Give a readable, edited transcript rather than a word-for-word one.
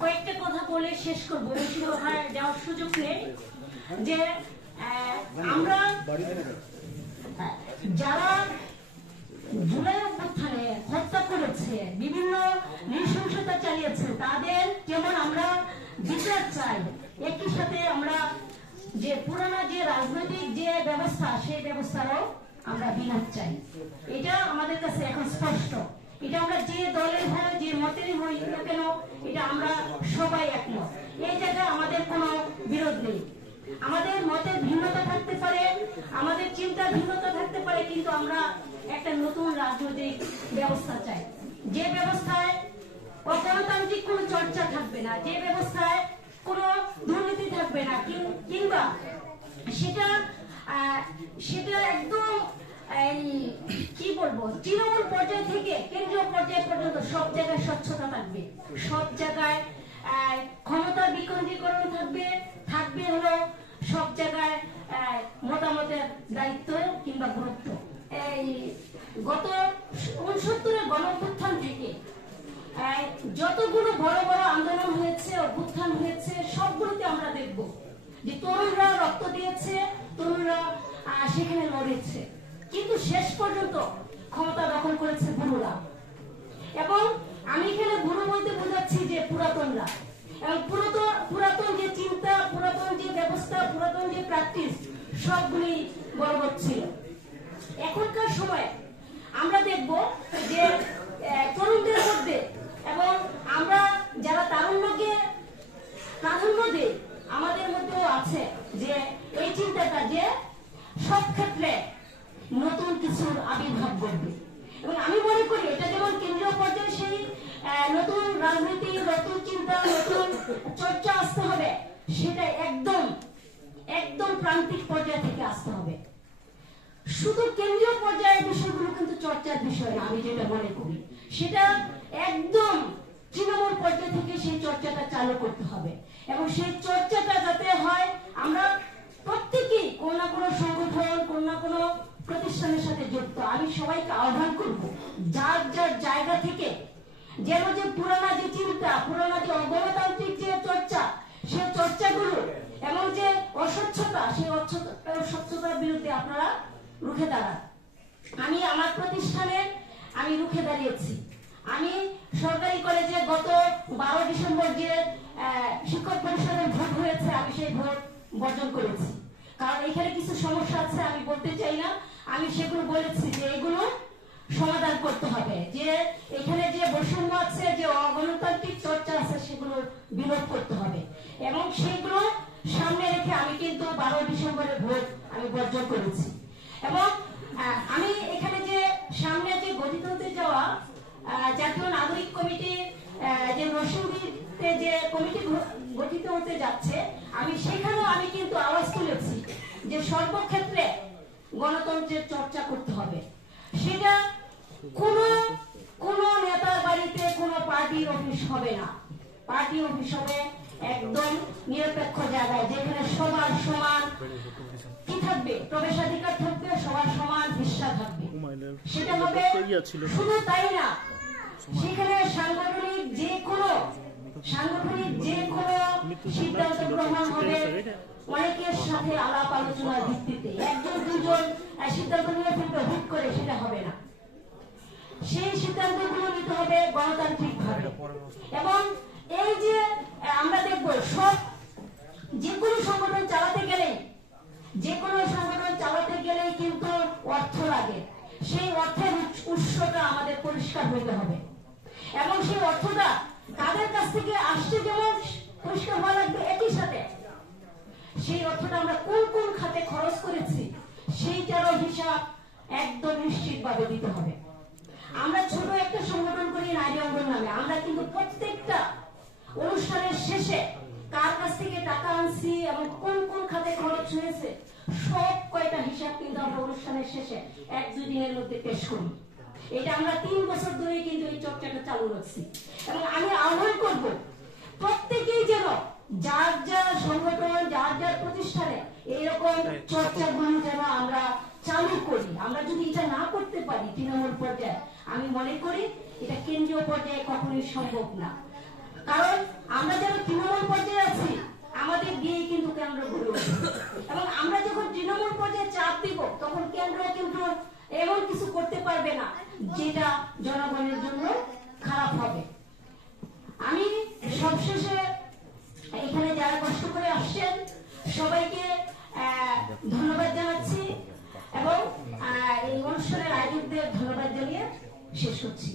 কয়েকটা কথা বলে শেষ করবো, বেশি কথা যাওয়ার সুযোগ নেই। যে আমরা যারা জুলাই অভ্যুত্থানে হত্যা করেছে, বিভিন্ন নৃশংসতা চালিয়েছে, তাদের যেমন আমরা বিচার চাই, একই সাথে আমরা যে পুরানো যে রাজনৈতিক যে ব্যবস্থা, সেই ব্যবস্থারও আমরা বিনাশ চাই। এটা আমাদের কাছে এখন স্পষ্ট। এটা আমরা যে দলের হয়, যে মতেরই হই না কেন, এটা আমরা সবাই একমত। এই জায়গায় আমাদের কোনো বিরোধ নেই। আমাদের মতের ভিন্নতা থাকতে পারে, আমাদের চিন্তার ভিন্নতা থাকতে পারে, কিন্তু আমরা একটা নতুন রাজনৈতিক ব্যবস্থা চাই, যে ব্যবস্থায় অগণতান্ত্রিক কোনো চর্চা থাকবে না, যে ব্যবস্থায় কোনো দুর্নীতি থাকবে না, কিংবা সেটা একদম কি বলবো, তৃণমূল পর্যায় থেকে কেন্দ্রীয় পর্যায় পর্যন্ত সব জায়গায় স্বচ্ছতা থাকবে, সব জায়গায় ক্ষমতার বিকেন্দ্রীকরণ থাকবে হলো সব জায়গায় মতামতের দায়িত্ব কিংবা গুরুত্ব। এই গত ৬৯-এর গণঅভ্যুত্থান থেকে যতগুলো বড় বড় আন্দোলন হয়েছে, অভ্যুত্থান হয়েছে, সবগুলোতে আমরা দেখব যে তরুণরা রক্ত দিয়েছে, তরুণরা সেখানে লড়েছে, কিন্তু শেষ পর্যন্ত ক্ষমতা দখল করেছে বুড়োরা। এবং আমি এখানে বুড়ো বলতে বোঝাচ্ছি যে পুরাতনরা, এবং পুরাতন যে চিন্তা, পুরাতন যে ব্যবস্থা, পুরাতন যে প্র্যাকটিস, সবগুলি বলবৎ ছিল। এখনকার সময় আমরা দেখব যে তরুণদের মধ্যে, এবং আমরা যারা তারুণ্যকে প্রাধান্য দিই, আমাদের মধ্যেও আছে যে এই চিন্তাটা যে সব ক্ষেত্রে নতুন কিছুর আবির্ভাব ঘটবে। এবং আমি মনে করি এটা যেমন কেন্দ্রীয় পর্যায়ে সেই নতুন রাজনীতি, নতুন চিন্তা, নতুন চর্চা আসতে হবে, সেটা একদম প্রান্তিক পর্যায় থেকে আসতে হবে। শুধু কেন্দ্রীয় পর্যায়ের বিষয়গুলো কিন্তু চর্চার বিষয় না, আমি যেটা মনে করি সেটা একদম তৃণমূল পর্যায় থেকে সেই চর্চাটা চালু করতে হবে। এবং সেই চর্চাটা যাতে হয়, আমরা প্রত্যেকেই কোন না কোনো সংগঠন, কোন না কোনো প্রতিষ্ঠানের সাথে যুক্ত। আমি সবাইকে আহ্বান করব, যার যার জায়গা থেকে যেন যে পুরানা যে চিন্তা, পুরানা যে অগণতান্ত্রিক যে চর্চা, সেই চর্চাগুলো এবং যে অস্বচ্ছতা, সেই অস্বচ্ছতার বিরুদ্ধে আপনারা রুখে দাঁড়ান। আমি আমার প্রতিষ্ঠানে আমি রুখে দাঁড়িয়েছি। আমি সরকারি কলেজে গত 12 ডিসেম্বর যে শিক্ষক পরিষদের ভোট হয়েছে, আমি সেই ভোট বর্জন করেছি। কারণ এখানে কিছু সমস্যা আছে, আমি বলতে চাই না, আমি সেগুলো বলেছি যে এগুলো সমাধান করতে হবে, যে এখানে যে বৈষম্য আছে, যে অগণতান্ত্রিক চর্চা আছে, সেগুলো বিরোধ করতে হবে। এবং সেগুলো সামনে রেখে আমি কিন্তু 12 ডিসেম্বরের ভোট আমি বর্জন করেছি। এবং আমি এখানে যে সামনে যে গঠিত হতে যাওয়া জাতীয় নাগরিক কমিটির যে নরসিংদীতে যে কমিটি গঠিত হতে যাচ্ছে, আমি সেখানেও আমি কিন্তু আওয়াজ তুলেছি যে সর্বক্ষেত্রে গণতন্ত্রের চর্চা করতে হবে। সেটা কোন নেতার বাড়িতে কোনো পার্টির অফিস হবে না, পার্টি অফিস হবে একদম নিরপেক্ষ জায়গায়, যেখানে সবার সমান কি থাকবে, প্রবেশাধিকার থাকবে, সবার সমান ভিসা থাকবে। সেটা হবে শুধু তাই না, সেখানে সাংগঠনিক যে কোনো সিদ্ধান্ত গ্রহণ হবে অনেকের সাথে আলাপ আলোচনার ভিত্তিতে। একজন দুজন সিদ্ধান্ত নিয়ে ফেলবে হুট করে, সেটা হবে না। সেই সিদ্ধান্তগুলো নিতে হবে গণতান্ত্রিক ভাবে। এবং এই যে আমরা দেখব সব যে কোনো সংগঠন চালাতে গেলেই কিন্তু অর্থ লাগে। সেই অর্থের উৎসটা আমাদের পরিষ্কার হইতে হবে, এবং সেই অর্থটা কাদের কাছ থেকে আসছে যেমন পরিষ্কার হওয়া লাগবে, একই সাথে সেই অর্থটা আমরা কোন কোন খাতে খরচ করেছি সেইটারও হিসাব একদম নিশ্চিতভাবে দিতে হবে। আমরা ছোট একটা সংগঠন করি নারী অঙ্গন নামে, আমরা কিন্তু প্রত্যেকটা অনুষ্ঠানের শেষে কার কাছ থেকে টাকা আনছি এবং কোন কোন খাতে খরচ হয়েছে সব কয়টা হিসাব কিন্তু আমরা অনুষ্ঠানের শেষে 1-2 দিনের মধ্যে পেশ করি। এটা আমরা 3 বছর ধরে কিন্তু এই চর্চাটা চালু রাখছি। এবং আমি আহ্বান করব প্রত্যেকেই যেন যার যার সংগঠন, যার যার প্রতিষ্ঠানে এইরকম চর্চাগুলো যেন আমরা চালু করি। আমরা যদি এটা না করতে পারি তৃণমূল পর্যায়ে, আমি মনে করি এটা কেন্দ্রীয় পর্যায়ে কখনোই সম্ভব না। কারণ আমরা যারা তৃণমূল পর্যায়ে আছি আমাদের দিয়ে কিন্তু কেন্দ্র গড়ে উঠবে এবং আমরা যখন তৃণমূল পর্যায়ে চাপ দিব তখন কেন্দ্র কিন্তু এমন কিছু করতে পারবে না যেটা জনগণের জন্য খারাপ হবে। আমি সবশেষে এখানে যারা কষ্ট করে আসছেন সবাইকে ধন্যবাদ জানাচ্ছি এবং এই অনুষ্ঠানের আয়োজকদের ধন্যবাদ জানিয়ে শেষ করছি।